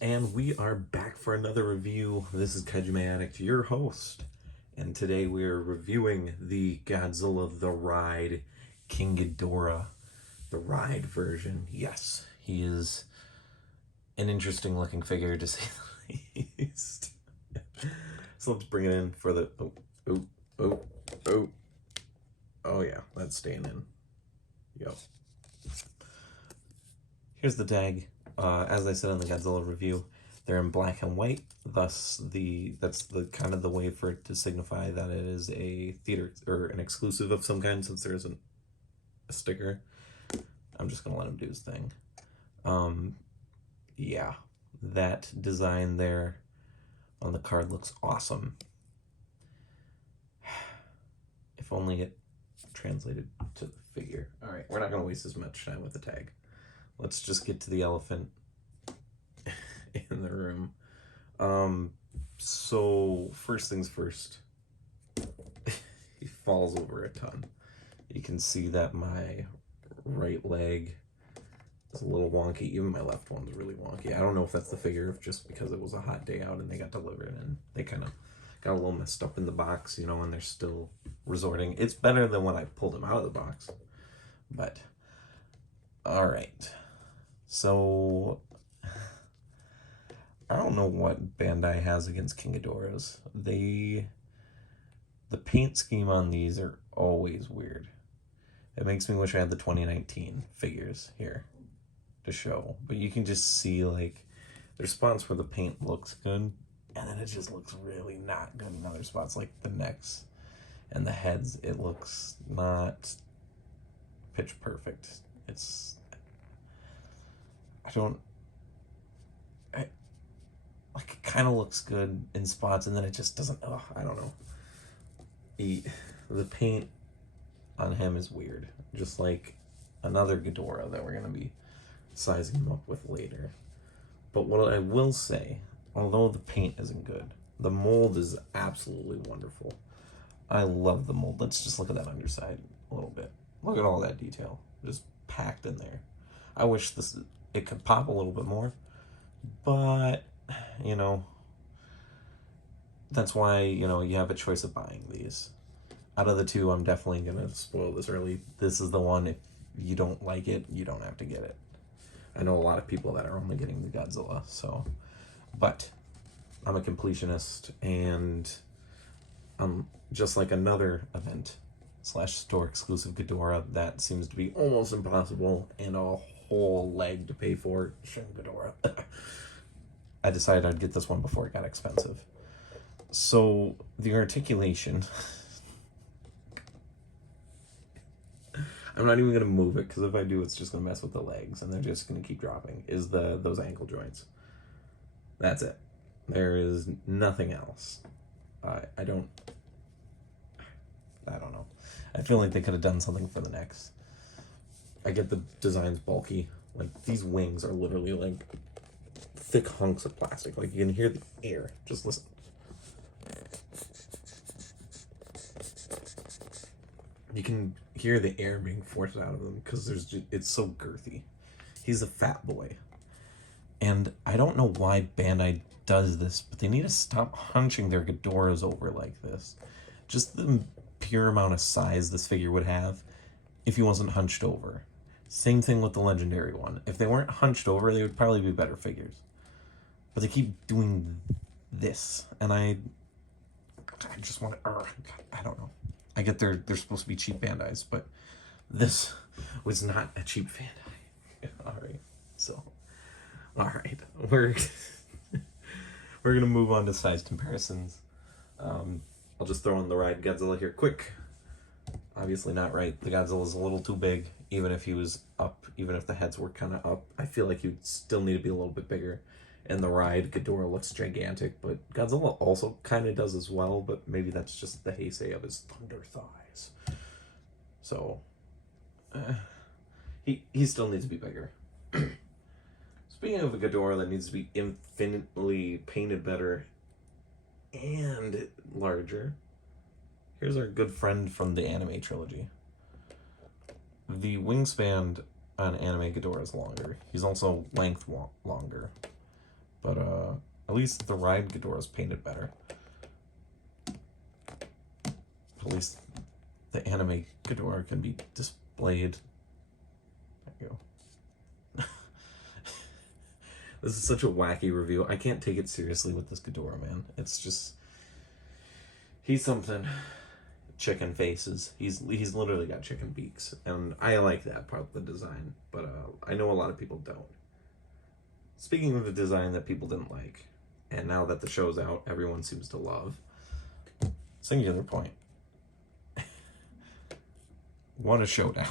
And we are back for another review. This is Kaiju Addict, your host. And today we are reviewing the Godzilla The Ride King Ghidorah. The Ride version. Yes, he is an interesting looking figure to say the least. So let's bring it in for the... Oh yeah, that's staying in. Yo. Here's the tag. As I said in the Godzilla review, they're in black and white. Thus, that's the kind of the way for it to signify that it is a theater or an exclusive of some kind, since there isn't a sticker. I'm just gonna let him do his thing. Yeah, that design there on the card looks awesome. If only it translated to the figure. All right, we're not gonna waste as much time with the tag. Let's just get to the elephant in the room. So first things first, he falls over a ton. You can see that my right leg is a little wonky. Even my left one's really wonky. I don't know if that's the figure, just because it was a hot day out and they got delivered and they kind of got a little messed up in the box, you know, and they're still resorting. It's better than when I pulled him out of the box, but all right. So, I don't know what Bandai has against King Ghidorahs. The paint scheme on these are always weird. It makes me wish I had the 2019 figures here to show. But you can just see, like, there's spots where the paint looks good, and then it just looks really not good in other spots, like the necks and the heads. It looks not pitch perfect. Like, it kind of looks good in spots, and then it just doesn't. Oh, I don't know. The paint on him is weird, just like another Ghidorah that we're gonna be sizing him up with later. But what I will say, although the paint isn't good, the mold is absolutely wonderful. I love the mold. Let's just look at that underside a little bit. Look at all that detail, just packed in there. I wish it could pop a little bit more, but you know, that's why, you know, you have a choice of buying these. Out of the two, I'm definitely gonna spoil this early. This is the one, if you don't like it, you don't have to get it. I know a lot of people that are only getting the Godzilla, so, but I'm a completionist, and I'm just like another event / store exclusive Ghidorah that seems to be almost impossible and a whole leg to pay for. Shin Ghidorah. I decided I'd get this one before it got expensive. So the articulation, I'm not even gonna move it, because if I do, it's just gonna mess with the legs and they're just gonna keep dropping, is those ankle joints. That's it. There is nothing else. I don't know. I feel like they could have done something for the necks. I get the design's bulky. Like, these wings are literally like thick hunks of plastic. Like, you can hear the air. Just listen. You can hear the air being forced out of them because it's so girthy. He's a fat boy. And I don't know why Bandai does this, but they need to stop hunching their Ghidorahs over like this. Just the pure amount of size this figure would have if he wasn't hunched over. Same thing with the legendary one. If they weren't hunched over, they would probably be better figures. But they keep doing this, and I just want to. I don't know. I get they're supposed to be cheap Bandais, but this was not a cheap Bandai. All right, so all right, we're gonna move on to size comparisons. I'll just throw in the Ride Godzilla here quick. Obviously not right. The Godzilla's a little too big. Even if he was up, even if the heads were kind of up, I feel like he'd still need to be a little bit bigger. And the Ride Ghidorah looks gigantic, but Godzilla also kind of does as well, but maybe that's just the heisei of his thunder thighs. So, he still needs to be bigger. Speaking of a Ghidorah that needs to be infinitely painted better and larger, here's our good friend from the anime trilogy. The wingspan on anime Ghidorah is longer. He's also length longer. But at least the ride Ghidorah is painted better. At least the anime Ghidorah can be displayed. There you go. This is such a wacky review. I can't take it seriously with this Ghidorah, man. It's just... he's something. Chicken faces. He's literally got chicken beaks. And I like that part of the design. But I know a lot of people don't. Speaking of the design that people didn't like, and now that the show's out, everyone seems to love. Singular point. What a showdown.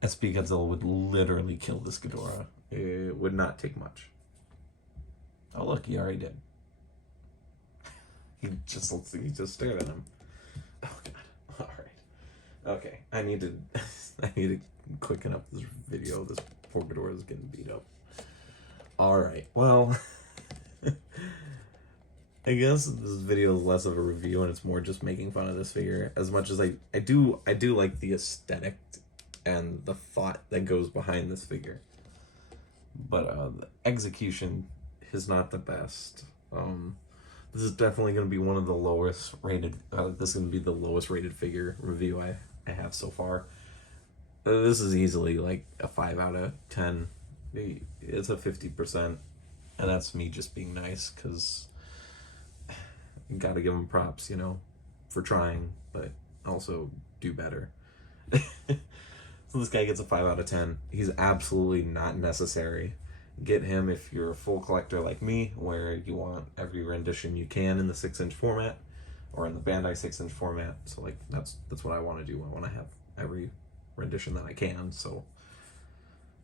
SP Godzilla would literally kill this Ghidorah. It would not take much. Oh look, he already did. He just stared at him. Oh god. Alright. Okay. I need to quicken up this video. This poor Ghidorah is getting beat up. Alright, well, I guess this video is less of a review and it's more just making fun of this figure. As much as I do like the aesthetic and the thought that goes behind this figure. But the execution is not the best. This is definitely going to be one of the lowest rated, this is going to be the lowest rated figure review I have so far. This is easily like a 5 out of 10. It's a 50%, and that's me just being nice, because you gotta give him props, you know, for trying, but also do better. So this guy gets a 5 out of 10. He's absolutely not necessary. Get him if you're a full collector like me, where you want every rendition you can in the 6-inch format, or in the Bandai 6-inch format. So like that's what I want to do. I want to have every rendition that I can. So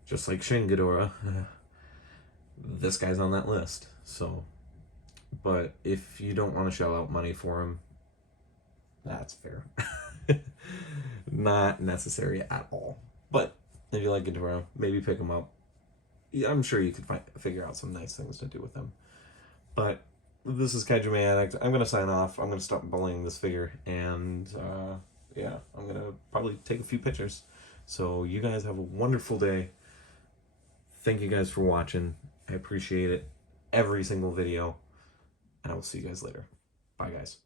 just like Shin Ghidorah, this guy's on that list. So, but if you don't want to shell out money for him, that's fair. Not necessary at all. But if you like Ghidorah, maybe pick him up. Yeah, I'm sure you could figure out some nice things to do with him. But this is Kaiju Addict. I'm gonna sign off. I'm gonna stop bullying this figure, and yeah, I'm gonna probably take a few pictures. So you guys have a wonderful day. Thank you guys for watching. I appreciate it. Every single video. And I will see you guys later. Bye, guys.